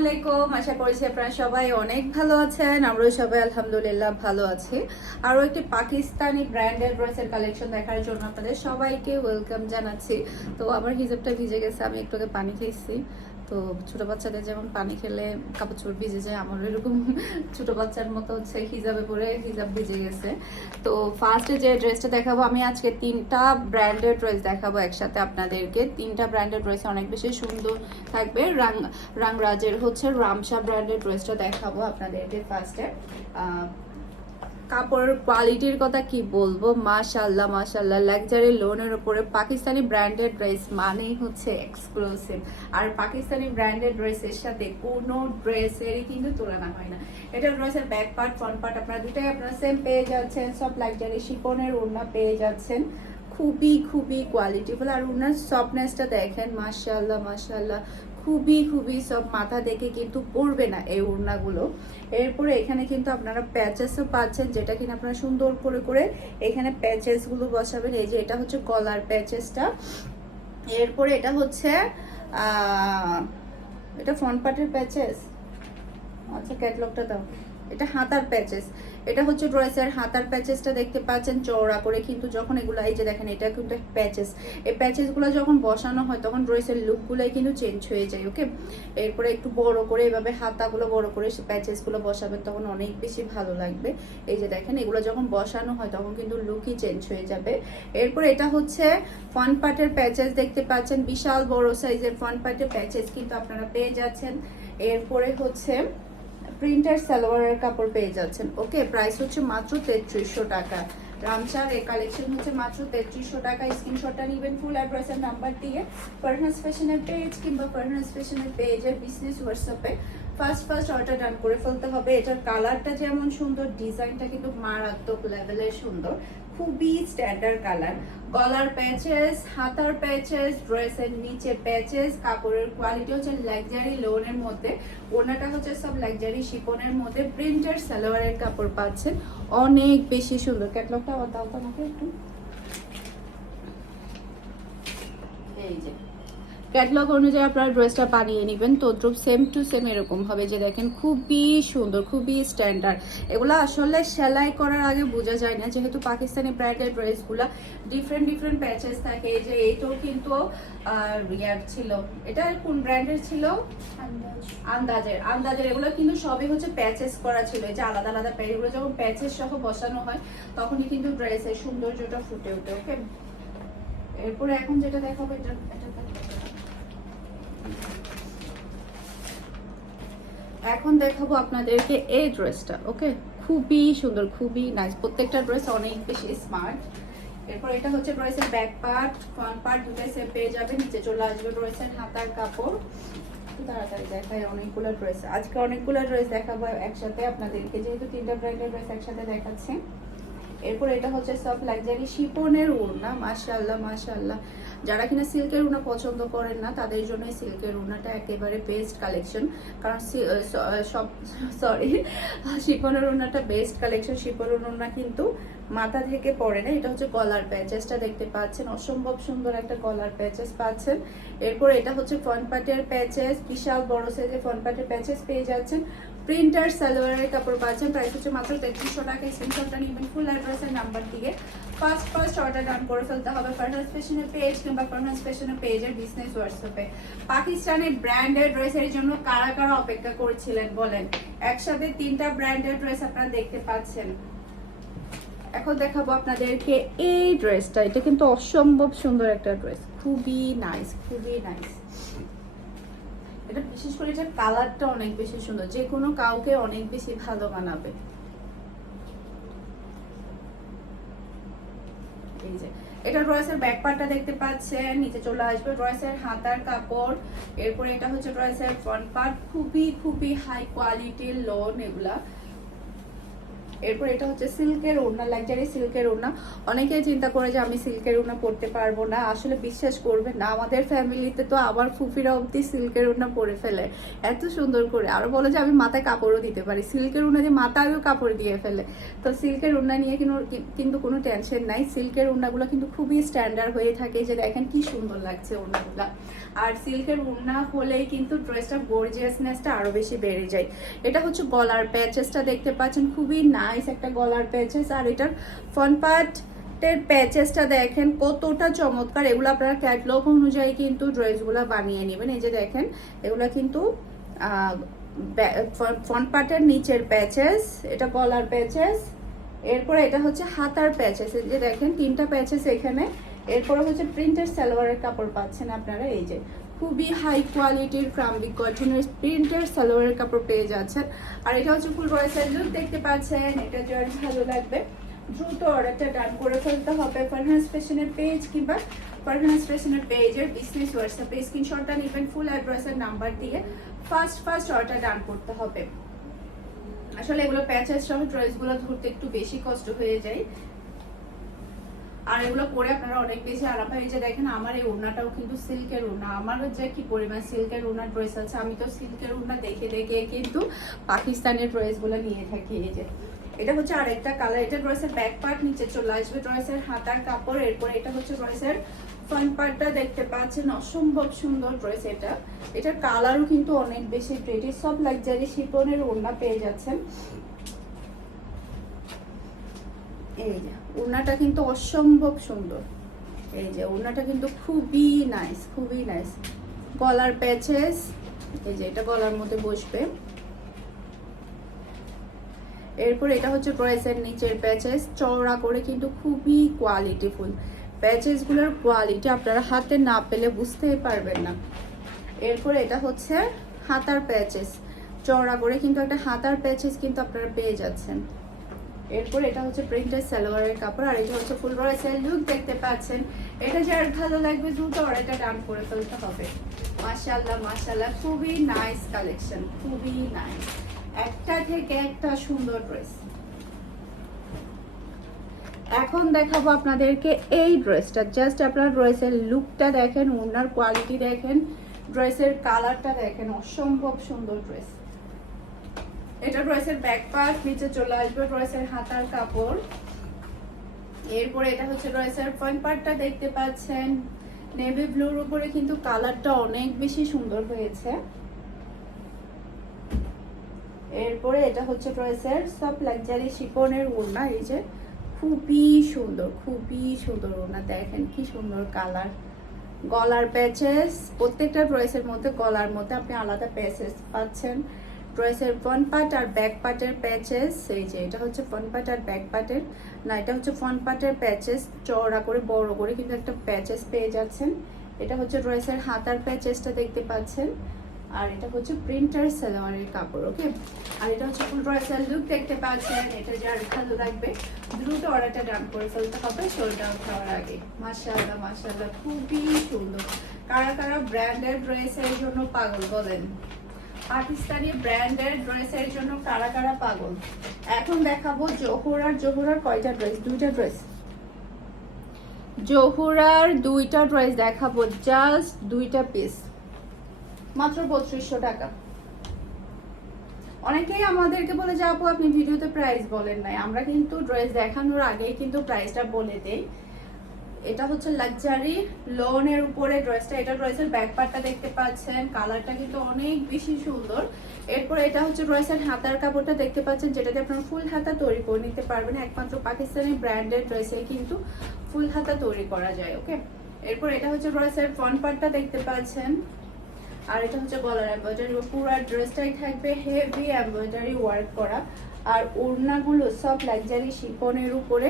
আলাইকুম আশা সবাই অনেক ভালো আছেন। আমরাও সবাই ভালো আছি। পাকিস্তানি ব্র্যান্ডের কালেকশন দেখার জন্য সবাইকে ওয়েলকাম জানাচ্ছি। তো আমার হিজাবটা ভিজে গেছে, আমি একটু পানি খেয়েছি তো ছোট বাচ্চাদের যেমন পানি খেলে কাপড় চোপড় ভিজে যায় আমার এরকম ছোট বাচ্চার মতো হচ্ছে হিজাবে পরে হিজাব ভিজে গেছে। তো ফার্স্টে যে ড্রেসটা দেখাবো, আমি আজকে তিনটা ব্র্যান্ডের ড্রেস দেখাবো একসাথে আপনাদেরকে। তিনটা ব্র্যান্ডের ড্রেস অনেক বেশি সুন্দর থাকবে। রাং, রাংরাজের হচ্ছে রামসা ব্র্যান্ডের ড্রেসটা দেখাবো আপনাদেরকে ফার্স্টে কাপড়ের কোয়ালিটির কথা কি বলব? মাশাল্লাহ মাশাল্লাহ লাক্সারি লোনের উপরে পাকিস্তানি ব্র্যান্ডেড ড্রেস মানেই হচ্ছে এক্সক্লুসিভ আর পাকিস্তানি ব্র্যান্ডেড ড্রেসের সাথে কোনো ড্রেসেরই কিন্তু তুলনা হয় না। এটা ড্রেসের ব্যাক পার্ট ফ্রন্ট পার্ট আপনারা দুটাই আপনারা সেম পেয়ে যাচ্ছেন। সব লাক্সারি শিপনের ওড়না পেয়ে যাচ্ছেন। খুবই খুবই কোয়ালিটিফুল আর ওনার সফটনেসটা দেখেন মাশাল্লাহ মাশাল্লাহ খুবই খুবই সব মাথা দেখে কিন্তু পড়বে না এই ওড়নাগুলো। এরপরে এখানে কিন্তু আপনারা প্যাচেসও পাচ্ছেন, যেটা কিনা আপনারা সুন্দর করে করে এখানে প্যাচেসগুলো বসাবেন। এই যে এটা হচ্ছে গলার প্যাচেসটা। এরপরে এটা হচ্ছে এটা ফ্রন্ট পার্টের প্যাচেস? আচ্ছা ক্যাটলগটা দাও। এটা হাতার প্যাচেস। এটা হচ্ছে ড্রেসের হাতার প্যাচেসটা দেখতে পাচ্ছেন চওড়া করে, কিন্তু যখন এগুলো, এই যে দেখেন, এটা কিন্তু প্যাচেস। এই প্যাচেসগুলো যখন বসানো হয়, তখন ড্রেসের লুকগুলোই কিন্তু চেঞ্জ হয়ে যায় ওকে এরপরে একটু বড় করে এভাবে হাতাগুলো বড় করে সে প্যাচেসগুলো বসাবেন, তখন অনেক বেশি ভালো লাগবে। এই যে দেখেন, এগুলো যখন বসানো হয়, তখন কিন্তু লুকই চেঞ্জ হয়ে যাবে। এরপরে এটা হচ্ছে ফ্রন্ট পার্টের প্যাচেস দেখতে পাচ্ছেন, বিশাল বড় সাইজের ফ্রন্ট পার্টের প্যাচেস কিন্তু আপনারা পেয়ে যাচ্ছেন। এরপরে হচ্ছে প্রিন্টার সালোয়ারের কাপড় পেয়ে যাচ্ছেন। ওকে প্রাইস হচ্ছে মাত্র তেত্রিশশো টাকা। রামচার এই কালেকশন হচ্ছে মাত্র তেত্রিশশো টাকা। স্ক্রিনশটটা নেবেন ফুল অ্যাড্রেসের নাম্বার দিয়ে। ফারহাস ফ্যাশনের পেজ কিংবা ফারহাস ফ্যাশনের পেজের বিজনেস হোয়াটসঅ্যাপে ফার্স্ট ফার্স্ট অর্ডার ডান করে ফেলতে হবে। এটার কালারটা যেমন সুন্দর ডিজাইনটা কিন্তু মারাত্মক লেভেলের সুন্দর। খুবই স্ট্যান্ডার্ড কালার গলার প্যাচেস হাতার প্যাচেস ড্রেসের নিচে প্যাচেস কাপড়ের কোয়ালিটি হচ্ছে লাক্সারি লোনের মধ্যে। ওনাটা হচ্ছে সব লাক্সারি শিপনের মধ্যে। প্রিন্টার সালোয়ারের কাপড় পাচ্ছেন। অনেক বেশি সুন্দর। ক্যাটলগটা দাও তো আমাকে একটু। এই যে ক্যাটলগ অনুযায়ী আপনারা ড্রেসটা বানিয়ে নেবেন। তদ্রুপ সেম টু সেম এরকম হবে যে দেখেন খুবই সুন্দর খুবই স্ট্যান্ডার্ড এগুলো আসলে সেলাই করার আগে বোঝা যায় না। যেহেতু পাকিস্তানি ব্র্যান্ডের ড্রেসগুলো ডিফারেন্ট ডিফারেন্ট প্যাচেস থাকে। এই যে এইটাও কিন্তু ইয়ার ছিল। এটা কোন ব্র্যান্ডের ছিল? আন্দাজের। আন্দাজের এগুলো কিন্তু সবই হচ্ছে প্যাচেস করা ছিল। এই যে আলাদা আলাদা প্যাচ এগুলো যখন প্যাচেস সহ বসানো হয় তখনই কিন্তু ড্রেসের সৌন্দর্যটা ফুটে ওঠে ওকে এরপরে এখন যেটা দেখাবো এটা এটা এখন দেখাবো আপনাদেরকে এই ড্রেসটা, ওকে? খুবই সুন্দর, খুবই নাইস প্রত্যেকটা ড্রেস অনেক বেশি স্মার্ট এরপর এটা হচ্ছে ড্রেসের ব্যাক পার্ট ফ্রন্ট পার্ট দুটাই সেম পেয়ে যাবে নিচে চলে আসবে ড্রেসের হাতার কাপড়। তাড়াতাড়ি দেখাই অনেকগুলো ড্রেস। আজকে অনেকগুলো ড্রেস দেখাবো একসাথে আপনাদেরকে। যেহেতু তিনটা ব্র্যান্ডের ড্রেস একসাথে দেখাচ্ছি। এরপর এটা হচ্ছে সব লাক্সারি শিপনের ওড়না, মাশাআল্লাহ মাশাআল্লাহ। যারা কিনা সিল্কের উনা পছন্দ করেন না, তাদের জন্য সিল্কের উনাটা একেবারে বেস্ট কালেকশন কারণ সব সরি শিপনের উনাটা বেস্ট কালেকশন শিপনের উনা কিন্তু মাথা থেকে পড়ে না, এটা হচ্ছে কলার প্যাচেসটা দেখতে পাচ্ছেন। অসম্ভব সুন্দর একটা কলার প্যাচেস পাচ্ছেন। এরপর এটা হচ্ছে ফ্রন্ট পার্টের প্যাচেস বিশাল বড় সাইজের ফ্রন্ট পার্টের প্যাচেস পেয়ে যাচ্ছেন। প্রিন্টার সালোয়ারের কাপড় পাচ্ছেন প্রাইস হচ্ছে মাত্র তেত্রিশশো টাকা। স্ক্রিনশটটা নেবেন ফুল অ্যাড্রেসের নাম্বার দিয়ে। ফার্স্ট ফার্স্ট অর্ডার ডান করে ফেলতে হবে ফারহাস ফ্যাশনের পেজ কিংবা ফারহাস ফ্যাশনের পেজের বিজনেস হোয়াটসঅ্যাপে পাকিস্তানের ব্র্যান্ডেড ড্রেসের জন্য কারা কারা অপেক্ষা করেছিলেন বলেন? একসাথে তিনটা ব্র্যান্ডেড ড্রেস আপনারা দেখতে পাচ্ছেন। এখন দেখাবো আপনাদেরকে এই ড্রেসটা এটা কিন্তু অসম্ভব সুন্দর একটা ড্রেস খুবই নাইস খুবই নাইস এটা বিশেষ করে এটার কালারটা অনেক বেশি সুন্দর। যে কোনো কাউকে অনেক বেশি ভালো এটা ব্যাক পার্টটা দেখতে পাচ্ছেন, নিচে চলে আসবে। ড্রেসের হাতার কাপড়, এরপরে এটা হচ্ছে ড্রেসের ফ্রন্ট পার্ট খুবই খুবই হাই কোয়ালিটির লোন এগুলা। এরপর এটা হচ্ছে সিল্কের ওড়না লাক্সারি সিল্কের ওড়না। অনেকেই চিন্তা করে যে আমি সিল্কের ওড়না পরতে পারব না। আসলে বিশ্বাস করবেন না, আমাদের ফ্যামিলিতে তো আমার ফুফিরা অবধি সিল্কের ওড়না পরে ফেলে। এত সুন্দর করে। আরও বলে যে আমি মাথায় কাপড়ও দিতে পারি। সিল্কের ওড়না যে মাথায়ও কাপড় দিয়ে ফেলে। তো সিল্কের ওড়না নিয়ে কিন্তু কিন্তু কোনো টেনশন নাই। সিল্কের ওড়নাগুলো কিন্তু খুবই স্ট্যান্ডার্ড হয়ে থাকে যে দেখেন কি সুন্দর লাগছে ওড়নাগুলা। আর সিল্কের উন্না হলেই কিন্তু ড্রেসটা গর্জিয়াসনেসটা আরও বেশি বেড়ে যায়। এটা হচ্ছে গলার প্যাচেসটা দেখতে পাচ্ছেন, খুবই নাইস একটা গলার প্যাচেস আর এটার ফ্রন্ট পার্ট এর প্যাচেসটা দেখেন, কতটা চমৎকার। এগুলো আপনারা ক্যাটলগ অনুযায়ী কিন্তু ড্রেসগুলো বানিয়ে নেবেন। এই যে দেখেন, এগুলো কিন্তু ফ্রন্ট পার্টের নিচের প্যাচেস এটা গলার প্যাচেস এরপরে এটা হচ্ছে হাতার প্যাচেস এই যে দেখেন, তিনটা প্যাচেস এখানে এরপরে হচ্ছে প্রিন্টের সালোয়ারের কাপড় পাচ্ছেন আপনারা, এই যে খুবই হাই কোয়ালিটির ক্রাম্বিক কটনের প্রিন্টের সালোয়ারের কাপড় পেয়ে যাচ্ছেন। আর এটা হচ্ছে ফুল লুক দেখতে পাচ্ছেন, এটা যার ভালো লাগবে। দ্রুত অর্ডারটা ডান করে ফেলতে হবে ফারহানাস ফ্যাশনের পেজ কিংবা ফারহানাস ফ্যাশনের পেজের বিজনেস হোয়াটসঅ্যাপে স্ক্রিনশটটা নেবেন ফুল অ্যাড্রেসের নাম্বার দিয়ে ফার্স্ট ফার্স্ট অর্ডার ডান করতে হবে। আসলে এগুলো প্যাচেস সহ ড্রেসগুলো ধরতে একটু বেশি কষ্ট হয়ে যায়। আর এগুলো পরে আপনারা অনেক বেশি আরাম এই যে দেখেন, আমার এই ওড়নাটাও কিন্তু সিল্কের ওড়না। আমার যে কি পরিমাণ সিল্কের ওড়নার ড্রেস আছে, আমি তো সিল্কের ওড়না দেখে দেখে কিন্তু পাকিস্তানের ড্রেসগুলো নিয়ে থাকি। এই যে, এটা হচ্ছে আরেকটা কালার এটা ড্রেসের ব্যাক পার্ট নিচে চলে আসবে, ড্রেসের হাতার কাপড়, এরপর এটা হচ্ছে ড্রেসের ফ্রন্ট পার্টটা দেখতে পাচ্ছেন, অসম্ভব সুন্দর ড্রেস এটা। এটার কালারও কিন্তু অনেক বেশি প্রেটি সব লাক্সারি শিপনের ওড়না পেয়ে যাচ্ছেন। এই যে ওড়নাটা কিন্তু অসম্ভব সুন্দর। এই যে ওড়নাটা কিন্তু খুবই নাইস খুবই নাইস গলার প্যাচেস এই যে এটা গলার মধ্যে বসবে। এরপর এটা হচ্ছে ড্রেসের নিচের প্যাচেস চওড়া করে কিন্তু খুবই কোয়ালিটিফুল প্যাচেসগুলোর কোয়ালিটি আপনারা হাতে না পেলে বুঝতেই পারবেন না। এরপর এটা হচ্ছে হাতার প্যাচেস চওড়া করে কিন্তু একটা হাতার প্যাচেস কিন্তু আপনারা পেয়ে যাচ্ছেন। এরপর এটা হচ্ছে প্রিন্টের সালোয়ারের কাপড়, আর এটা হচ্ছে ফুল ড্রেসের লুক দেখতে পাচ্ছেন। এটা যার ভালো লাগবে দ্রুত অর্ডারটা ডান করে ফেলতে হবে। মাশাআল্লাহ মাশাআল্লাহ, খুবই নাইস কালেকশন খুবই নাইস একটা থেকে একটা সুন্দর ড্রেস এখন দেখাবো আপনাদেরকে এই ড্রেসটা জাস্ট আপনার ড্রেসের লুকটা দেখেন ওনার কোয়ালিটি দেখেন ড্রেসের কালারটা দেখেন। অসম্ভব সুন্দর ড্রেস এটা ড্রেসের ব্যাক নিচে চলে আসবে ড্রেসের হাতার কাপড়। এরপরে এটা হচ্ছে ড্রেসের ফ্রন্ট পার্টটা দেখতে পাচ্ছেন। নেভি ব্লুর উপরে কিন্তু কালারটা অনেক বেশি সুন্দর হয়েছে। এরপরে এটা হচ্ছে ড্রেসের সব লাক্সারি শিপনের ওড়না, এই যে খুবই সুন্দর খুবই সুন্দর ওড়না। দেখেন কি সুন্দর কালার গলার প্যাচেস প্রত্যেকটা ড্রেসের মধ্যে গলার মধ্যে আপনি আলাদা প্যাচেস পাচ্ছেন। ড্রেসের ফ্রন্ট পার্ট আর ব্যাক পার্টের প্যাচেস এই যে এটা হচ্ছে ফ্রন্ট পার্ট আর ব্যাক পার্টের না, এটা হচ্ছে ফ্রন্ট পার্টের প্যাচেস চওড়া করে, বড় করে কিন্তু একটা প্যাচেস পেয়ে যাচ্ছেন। এটা হচ্ছে ড্রেসের হাতার প্যাচেসটা দেখতে পাচ্ছেন। আর এটা হচ্ছে প্রিন্টার সালোয়ারের কাপড় ওকে আর এটা হচ্ছে ফুল ড্রেসের লুক দেখতে পাচ্ছেন। এটা যার ভালো লাগবে, দ্রুত অর্ডারটা ডান করে ফেলতে হবে শোল্ড আউট হওয়ার আগে। মাশাআল্লাহ মাশাআল্লাহ, খুবই সুন্দর। কারা কারা ব্র্যান্ডের ড্রেসের জন্য পাগল বলেন? পাকিস্তানি ব্র্যান্ডের ড্রেসের জন্য কারা কারা পাগল? এখন দেখাবো জোহরার জোহরার কয়টা ড্রেস? দুইটা ড্রেস। জোহরার দুইটা ড্রেস দেখাবো, জাস্ট দুইটা পিস মাত্র বত্রিশশো টাকা। অনেকেই আমাদেরকে বলে যে, আপু, আপনি ভিডিওতে প্রাইস বলেন নাই। আমরা কিন্তু ড্রেস দেখানোর আগেই কিন্তু প্রাইসটা বলে দেই। এটা হচ্ছে লাক্সারি লোনের উপরে ড্রেসটা এটা ড্রেসের ব্যাক পার্টটা দেখতে পাচ্ছেন কালারটা কিন্তু অনেক বেশি সুন্দর। এরপর এটা হচ্ছে ড্রেসের হাতার কাপড়টা দেখতে পাচ্ছেন, যেটাতে আপনার ফুল হাতা তৈরি করে নিতে পারবেন। একমাত্র পাকিস্তানি ব্র্যান্ডের ড্রেসে কিন্তু ফুল হাতা তৈরি করা যায় ওকে এরপর এটা হচ্ছে ড্রেসের ফ্রন্ট পার্টটা দেখতে পাচ্ছেন। আর এটা হচ্ছে গলার এমব্রয়ডারি পুরো ড্রেসটাই থাকবে হেভি এমব্রয়ডারি ওয়ার্ক করা। আর ওড়নাগুলো সব লাক্সারি শিপনের উপরে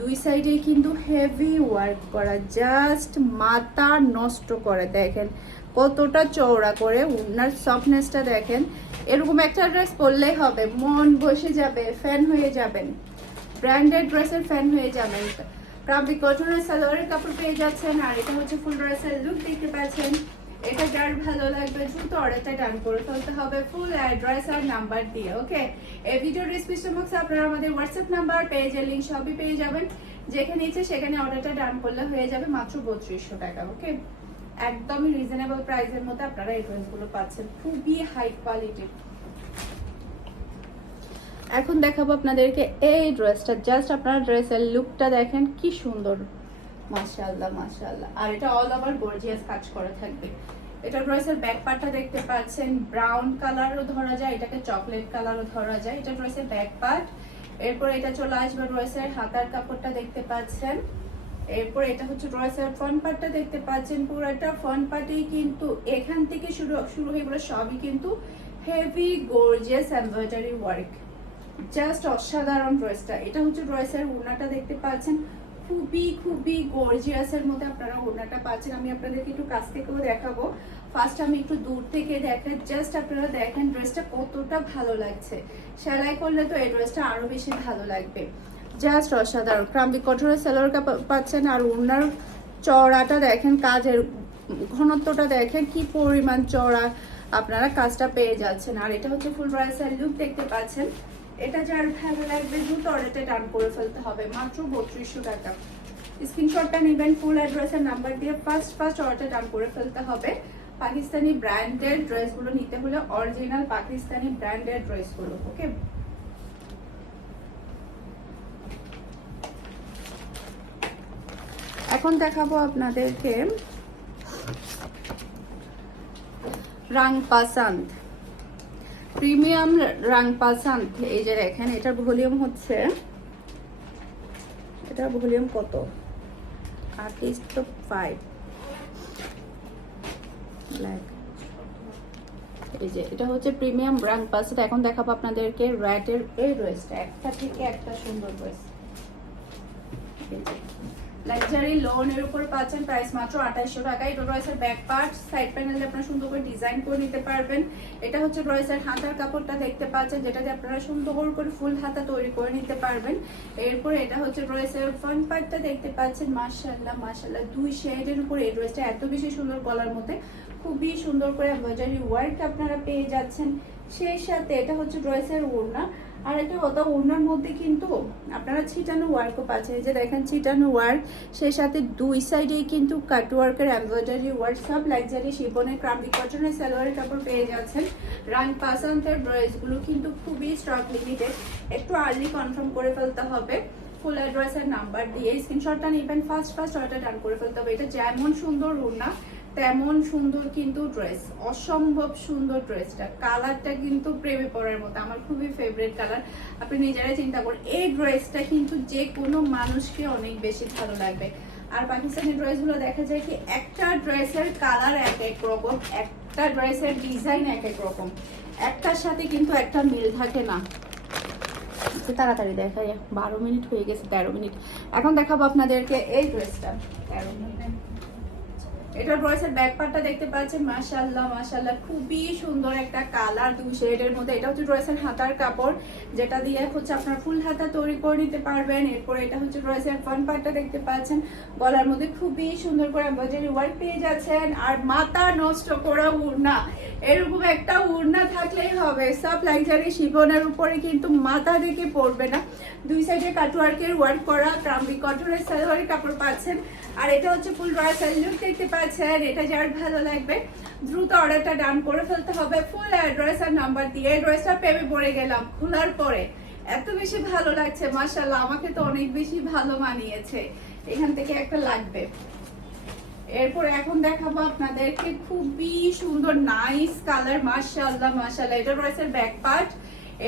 দুই সাইডে কিন্তু হেভি ওয়ার্ক করা জাস্ট মাথা নষ্ট করে। দেখেন কতটা চওড়া করে ওড়নার সফটনেসটা দেখেন। এরকম একটা ড্রেস পরলেই হবে, মন বসে যাবে ফ্যান হয়ে যাবেন। ব্র্যান্ডেড ড্রেসের ফ্যান হয়ে যাবেন। প্রাম্বিক কটনের সালোয়ারের কাপড় পেয়ে যাচ্ছেন, আর এটা হচ্ছে ফুল ড্রেসের লুক দেখতে পাচ্ছেন। এটা যার ভালো লাগবে, দ্রুত অর্ডারটা ডান করে ফেলতে হবে ফুল অ্যাড্রেস আর নাম্বার দিয়ে ওকে এই ভিডিও ডিসক্রিপশন বক্সে আপনারা আমাদের হোয়াটসঅ্যাপ নাম্বার পেজের লিঙ্ক সবই পেয়ে যাবেন। যেখানে ইচ্ছে সেখানে অর্ডারটা ডান করলে হয়ে যাবে মাত্র বত্রিশশো টাকা ওকে একদমই রিজনেবল প্রাইসের মধ্যে আপনারা এই ড্রেসগুলো পাচ্ছেন, খুবই হাই কোয়ালিটির এখন দেখাবো আপনাদেরকে এই ড্রেসটা জাস্ট আপনারা ড্রেসের লুকটা দেখেন, কি সুন্দর। মাশাআল্লাহ মাশাআল্লাহ। আর এটা অল ওভার গর্জিয়াস কাজ থাকবে। এটা ড্রেসের ব্যাক পার্টটা দেখতে পাচ্ছেন ব্রাউন কালারও ধরা যায়, এটাকে চকলেট কালারও ধরা যায়। এটা ড্রেসের ব্যাক পার্ট এরপর এটা চলে আসবে ড্রেসের হাতার কাপড়টা দেখতে পাচ্ছেন। এরপর এটা হচ্ছে ড্রেসের ফ্রন্ট পার্টটা দেখতে পাচ্ছেন। পুরোটা ফ্রন্ট পার্টেই কিন্তু এখান থেকে শুরু শুরু হয়ে গেলো সবই কিন্তু heavy gorgeous embroidery work just অসাধারণ ড্রেসটা এটা হচ্ছে ড্রেসের ওড়নাটা দেখতে পাচ্ছেন। খুবই খুবই গর্জিয়াসের মধ্যে আপনারা ওড়নাটা পাচ্ছেন। আমি আপনাদেরকে একটু কাছ থেকেও দেখাবো। ফার্স্ট আমি একটু দূর থেকে দেখাই জাস্ট আপনারা দেখেন ড্রেসটা কতটা ভালো লাগছে। সেলাই করলে তো এই ড্রেসটা আরও বেশি ভালো লাগবে। জাস্ট অসাধারণ। ক্রাম্বি কঠোরের সেলোয়ার পাচ্ছেন আর ওড়নার চড়াটা দেখেন, কাজের ঘনত্বটা দেখেন, কি পরিমাণ চড়া আপনারা কাজটা পেয়ে যাচ্ছেন। আর এটা হচ্ছে ফুল ব্রাইসাল লুক দেখতে পাচ্ছেন। এটা যার ভালো লাগবে দ্রুত অর্ডারটা ডান করে ফেলতে হবে। মাত্র বত্রিশশো টাকা। স্ক্রিনশটটা নেবেন ফুল অ্যাড্রেসের নাম্বার দিয়ে ফার্স্ট ফার্স্ট অর্ডার ডান করে ফেলতে হবে। পাকিস্তানি ব্র্যান্ডের ড্রেসগুলো নিতে হলে অরিজিনাল পাকিস্তানি ব্র্যান্ডের ড্রেসগুলো ওকে এখন দেখাবো আপনাদেরকে রাং পাসান্ত। প্রিমিয়াম রাং পাসান্ত এই যে দেখেন, এটার ভলিউম হচ্ছে, এটার ভলিউম কত? আর্টিস্ট তো ফাইভ ব্ল্যাক এই যে, এটা হচ্ছে প্রিমিয়াম রাং পাসান্ত এখন দেখাবো আপনাদেরকে র্যাটের এই ড্রেসটা একটা থেকে একটা সুন্দর ড্রেস লাক্সারি লোনের উপর পাচ্ছেন প্রাইস মাত্র আঠাইশশো টাকা। এটা রয়েছে ব্যাক পার্ট সাইড প্যানেলে আপনারা সুন্দর করে ডিজাইন করে নিতে পারবেন। এটা হচ্ছে রয়েছের হাতার কাপড়টা দেখতে পাচ্ছেন যেটাতে আপনারা সুন্দর করে ফুল হাতা তৈরি করে নিতে পারবেন। এরপর এটা হচ্ছে রয়েছে ফ্রন্ট পার্টটা দেখতে পাচ্ছেন মার্শাল্লাহ মার্শাল্লাহ দুই শেডের উপর এই ড্রেসটা এত বেশি সুন্দর গলার মধ্যে খুবই সুন্দর করে এমব্রয়ডারি ওয়ার্ক আপনারা পেয়ে যাচ্ছেন। সেই সাথে এটা হচ্ছে ড্রেসের ওড়না। আর একটা কথা, ওড়নার মধ্যে কিন্তু আপনারা ছিটানো ওয়ার্কও পাচ্ছেন। যে দেখেন, ছিটানো ওয়ার্ক সেই সাথে দুই সাইডেই কিন্তু কাট ওয়ার্কের এমব্রয়ডারি ওয়ার্ক সব লাক্সারি শিপনের ক্রান্তি কটনের সালোয়ারের কাপড় পেয়ে যাচ্ছেন। রাং পাসান্তের ড্রেসগুলো কিন্তু খুবই স্টক লিমিটেড একটু আর্লি কনফার্ম করে ফেলতে হবে। ফুল অ্যাড্রেসের নাম্বার দিয়ে স্ক্রিনশটটা নেবেন ফার্স্ট ফার্স্ট অর্ডার ডান করে ফেলতে হবে। এটা যেমন সুন্দর ওড়না তেমন সুন্দর কিন্তু ড্রেস অসম্ভব সুন্দর ড্রেসটা কালারটা কিন্তু প্রেমে পড়ার মতো, আমার খুবই ফেভারিট কালার আপনি নিজেরাই চিন্তা করুন, এই ড্রেসটা কিন্তু যে কোনো মানুষকে অনেক বেশি ভালো লাগবে। আর পাকিস্তানি ড্রেসগুলো দেখা যায় কি, একটা ড্রেসের কালার এক এক রকম, একটা ড্রেসের ডিজাইন এক এক রকম। একটার সাথে কিন্তু একটা মিল থাকে না। তাড়াতাড়ি দেখাই, বারো মিনিট হয়ে গেছে, তেরো মিনিট। এখন দেখাবো আপনাদেরকে এই ড্রেসটা তেরো মিনিট। এটা ড্রেসের ব্যাক পার্টটা দেখতে পাচ্ছেন, মাশাআল্লাহ মাশাআল্লাহ, খুবই সুন্দর একটা কালার দুই শেডের মধ্যে। এটা হচ্ছে ড্রেসের হাতার কাপড়, যেটা দিয়ে হচ্ছে আপনার ফুল হাতা তৈরি করে নিতে পারবেন। এরপর এটা হচ্ছে ড্রেসের ফ্রন্ট পার্টটা দেখতে পাচ্ছেন, গলার মধ্যে খুবই সুন্দর করে এমব্রয়ডারি ওয়ার্ক পেয়ে যাচ্ছেন, আর মাথা নষ্ট করা উড়না, এরকম একটা উড়না থাকলেই হবে। সব লাক্সারি শিবনের উপরে কিন্তু মাথা দেখে পড়বে না। দুই সাইডে কাটওয়ার্কের ওয়ার্ক করা, ক্রাম্বি কটনের সালোয়ারের কাপড় পাচ্ছেন, আর এটা হচ্ছে ফুল রয়্যাল লুক দেখতে পাচ্ছেন। এটা যার ভালো লাগবে। দ্রুত অর্ডারটা ডান করে ফেলতে হবে। ফুল অ্যাড্রেস আর নাম্বার দিয়ে পড়ে গেলাম খোলার পরে। এত বেশি ভালো লাগছে মাশাল্লাহ আমাকে তো অনেক বেশি ভালো মানিয়েছে। এখান থেকে একটা লাগবে। এরপরে এখন দেখাবো আপনাদেরকে খুবই সুন্দর নাইস কালার মাশাআল্লাহ মাশাআল্লাহ। এটা রয়েছে ব্যাক পার্ট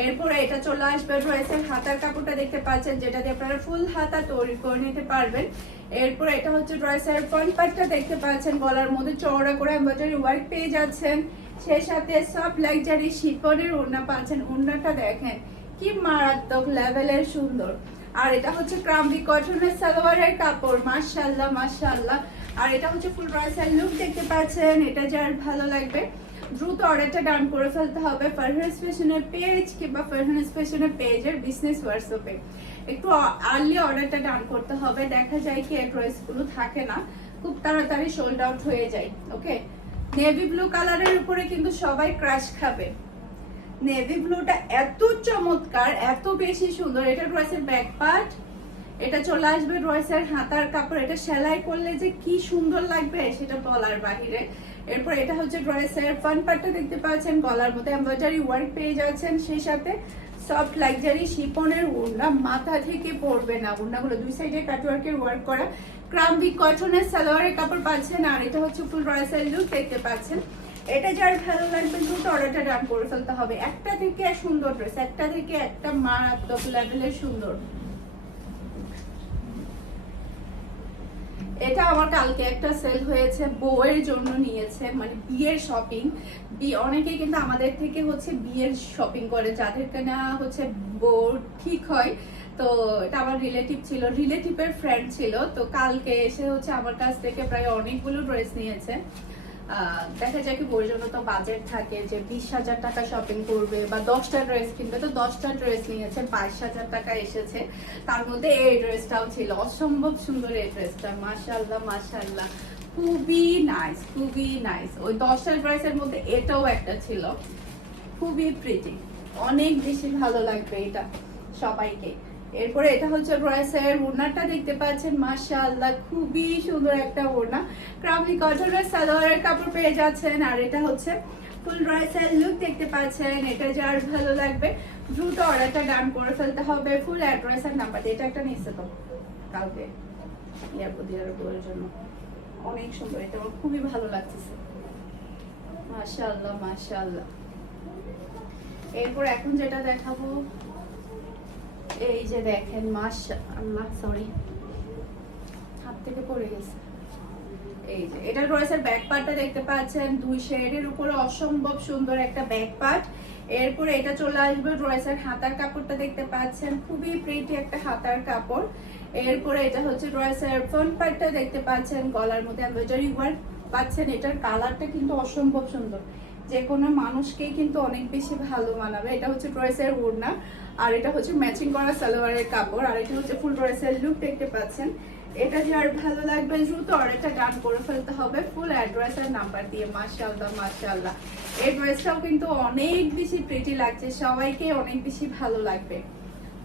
এরপরে এটা চলে আসবে রয়েছে হাতার কাপড়টা দেখতে পাচ্ছেন, যেটা দিয়ে আপনারা ফুল হাতা তৈরি করে নিতে পারবেন। এরপর এটা হচ্ছে ড্রেসের ফ্রন্ট পার্টটা দেখতে পাচ্ছেন, গলার মধ্যে চওড়া করে এমব্রয়ডারি ওয়ার্ক পেয়ে যাচ্ছেন। সেই সাথে সব লাক্সারি শিফনের ওড়না পাচ্ছেন, ওড়নাটা দেখেন কি মারাত্মক লেভেলের সুন্দর। আর এটা হচ্ছে ক্রাম্বি কটনের সালোয়ারের কাপড়, মাশাআল্লাহ মাশাআল্লাহ। আর এটা হচ্ছে ফুল ব্রাইসাল লুক দেখতে পাচ্ছেন, এটা যার ভালো লাগবে। দ্রুত অর্ডারটা ডান করে ফেলতে হবে ফারহান স্পেশনের পেজ কিংবা ফারহান স্পেশনের পেজের বিজনেস হোয়াটসঅ্যাপে একটু আর্লি অর্ডারটা ডান করতে হবে, দেখা যায় কি অ্যাড্রেসগুলো থাকে না, খুব তাড়াতাড়ি সোল্ড আউট হয়ে যায় ওকে নেভি ব্লু কালারের উপরে কিন্তু সবাই ক্রাশ খাবে। নেভি ব্লুটা এত চমৎকার, এত বেশি সুন্দর, এটা রয়েছে ব্যাক পার্ট এটা চলে আসবে রয়েসের হাতার কাপড়, এটা সেলাই করলে যে কি সুন্দর লাগবে সেটা বলার বাহিরে। এরপর এটা হচ্ছে ড্রেসের ফ্রন্ট পার্টটা দেখতে পাচ্ছেন, গলার মধ্যে এমব্রয়ডারি ওয়ার্ক পেয়ে যাচ্ছেন। সেই সাথে সফট লাক্সারি শিপনের ওড়না মাথা থেকে পড়বে না। ওড়নাগুলো দুই সাইডে কাটওয়ার্কের ওয়ার্ক করা। ক্রাম্বি কটনের সালোয়ারের কাপড় পাচ্ছেন। আর এটা হচ্ছে ফুল রয়েসের লুক দেখতে পাচ্ছেন। এটা যার ভালো লাগবে, দ্রুত অর্ডারটা ডান করে ফেলতে হবে। একটা থেকে সুন্দর ড্রেস একটা থেকে একটা মারাত্মক লেভেলের সুন্দর। এটা আমার কালকে একটা সেল হয়েছে, বউয়ের জন্য নিয়েছে মানে বিয়ের শপিং অনেকে কিন্তু আমাদের থেকে হচ্ছে বিয়ের শপিং করে, যাদের না হচ্ছে বউ ঠিক হয়। তো এটা আমার রিলেটিভ ছিল রিলেটিভের ফ্রেন্ড ছিল। তো কালকে এসে হচ্ছে আমার কাছ থেকে প্রায় অনেকগুলো ড্রেস নিয়েছে। দেখা যায় কি বউর তো বাজেট থাকে যে বিশ হাজার টাকা শপিং করবে বা দশটা ড্রেস কিনবে, তো দশটা ড্রেস নিয়েছে, বাইশ হাজার টাকা এসেছে। তার মধ্যে এই ড্রেসটাও ছিল। অসম্ভব সুন্দর এই ড্রেসটা মাশাল্লাহ মাশাল্লাহ খুবই নাইস খুবই নাইস ওই দশটা ড্রেসের মধ্যে এটাও একটা ছিল। খুবই প্রিটি অনেক বেশি ভালো লাগবে এটা সবাইকে। এরপরে এটা হচ্ছে ড্রেসের ওড়নাটা দেখতে পাচ্ছেন, মাশাআল্লাহ, খুবই সুন্দর একটা ওড়না। ক্রামি কটনের সালোয়ারের কাপড় পেয়ে যাচ্ছেন, আর এটা হচ্ছে ফুল ড্রেসের লুক দেখতে পাচ্ছেন, এটা যার ভালো লাগবে, দ্রুত অর্ডারটা ডান করে ফেলতে হবে ফুল অ্যাড্রেস আর নাম্বার এটা একটা নিচ্ছে তো, কালকে দিয়ার বউয়ের জন্য। অনেক সুন্দর, এটা আমার খুবই ভালো লাগতেছে। মাশাআল্লাহ মাশাআল্লাহ। এরপর এখন যেটা দেখাবো এই যে দেখেন মাশাআল্লাহ সরি হাত থেকে পড়ে গেছে। এই যে এটা রয়েছে ব্যাক পার্টটা দেখতে পাচ্ছেন, দুই শেডের উপরে অসম্ভব সুন্দর একটা ব্যাক পার্ট এরপরে এটা চলে আসবে ড্রেসের হাতার কাপড়টা দেখতে পাচ্ছেন, খুবই প্রিটি একটা হাতার কাপড়। এরপরে এটা হচ্ছে ড্রেসের ফ্রন্ট পার্টটা দেখতে পাচ্ছেন, গলার মধ্যে এমব্রয়ডারি ওয়ার্ক পাচ্ছেন। এটার কালারটা কিন্তু অসম্ভব সুন্দর। যে কোনো মানুষকেই কিন্তু অনেক বেশি ভালো মানাবে। এটা হচ্ছে ড্রেসের ওড়না। আর এটা হচ্ছে ম্যাচিং করা সালোয়ারের কাপড়, আর এটা হচ্ছে ফুল ড্রেসের লুক দেখতে পাচ্ছেন। এটা যার ভালো লাগবে দ্রুত অর্ডারটা ডান করে ফেলতে হবে ফুল অ্যাড্রেস আর নাম্বার দিয়ে, মাশাআল্লাহ মাশাআল্লাহ। এই ড্রেসটাও কিন্তু অনেক বেশি প্রিটি লাগছে, সবাইকে অনেক বেশি ভালো লাগবে।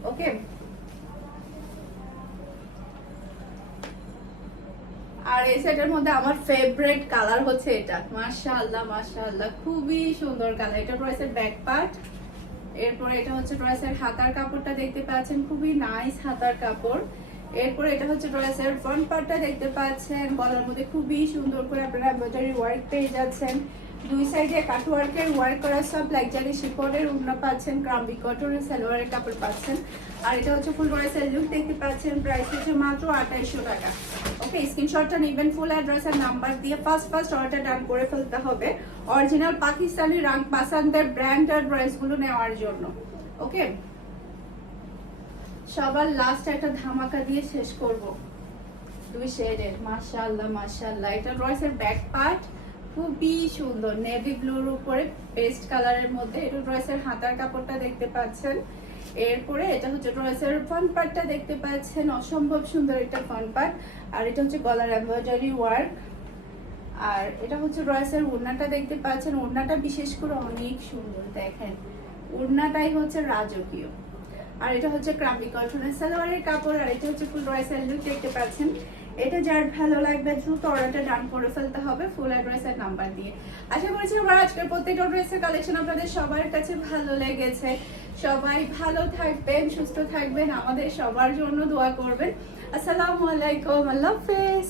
ওকে আর এই সেটের মধ্যে আমার ফেভারিট কালার হচ্ছে এটা। মাশাআল্লাহ মাশাআল্লাহ, খুবই সুন্দর কালার এটা ড্রেসের ব্যাক পার্ট এরপরে এটা হচ্ছে ড্রেসের হাতার কাপড়টা দেখতে পাচ্ছেন, খুবই নাইস হাতার কাপড়। এরপরে এটা হচ্ছে ড্রেসের ফ্রন্ট পার্টটা দেখতে পাচ্ছেন, গলার মধ্যে খুবই সুন্দর করে আপনারা এমব্রয়ডারি ওয়ার্ক পেয়ে যাচ্ছেন। দুই সাইডে কাটওয়ার্কের ওয়ার্ক করা সব লাইকজারি শিপনের উন্না পাচ্ছেন, ক্রাম্বি কটনের সালোয়ারের কাপড় পাচ্ছেন। আর এটা হচ্ছে ফুল ড্রেসের লুক দেখতে পাচ্ছেন প্রাইস হচ্ছে মাত্র আঠাইশশো টাকা। ওকে স্ক্রিনশটটা নেবেন ফুল অ্যাড্রেস আর নাম্বার দিয়ে ফার্স্ট ফার্স্ট অর্ডার ডান করে ফেলতে হবে। অরিজিনাল পাকিস্তানি রাং পাসানদের ব্র্যান্ডের ড্রেসগুলো নেওয়ার জন্য। ওকে সবার লাস্ট একটা ধামাকা দিয়ে শেষ করব। দুই শেডের মাশাআল্লাহ মাশাআল্লাহ। এটা রয়েছে ব্যাক পার্ট খুবই সুন্দর। নেভি ব্লুর উপরে পেস্ট কালারের মধ্যে এটা ড্রেসের হাতার কাপড়টা দেখতে পাচ্ছেন। এরপরে এটা হচ্ছে ড্রেসের ফ্রন্ট পার্টটা দেখতে পাচ্ছেন। অসম্ভব সুন্দর একটা ফ্রন্ট পার্ট আর এটা হচ্ছে গলার এমব্রয়ডারি ওয়ার্ক আর এটা হচ্ছে ড্রেসের ওড়নাটা দেখতে পাচ্ছেন। ওড়নাটা বিশেষ করে অনেক সুন্দর, দেখেন। ওড়নাটাই হচ্ছে রাজকীয়। আর এটা হচ্ছে ক্রাম্বি কটনের সালোয়ারের কাপড়। আর এটা হচ্ছে ফুল রয়েসের লুক দেখতে পাচ্ছেন। এটা যার ভালো লাগবে দ্রুত অর্ডারটা ডান করে ফেলতে হবে ফুল অ্যাড্রেসের নাম্বার দিয়ে। আশা করছি আমার আজকের প্রত্যেকটা ড্রেসের কালেকশন আপনাদের সবার কাছে ভালো লেগেছে। সবাই ভালো থাকবেন, সুস্থ থাকবেন, আমাদের সবার জন্য দোয়া করবেন। আসসালামু আলাইকুম, আল্লাহ হাফেজ।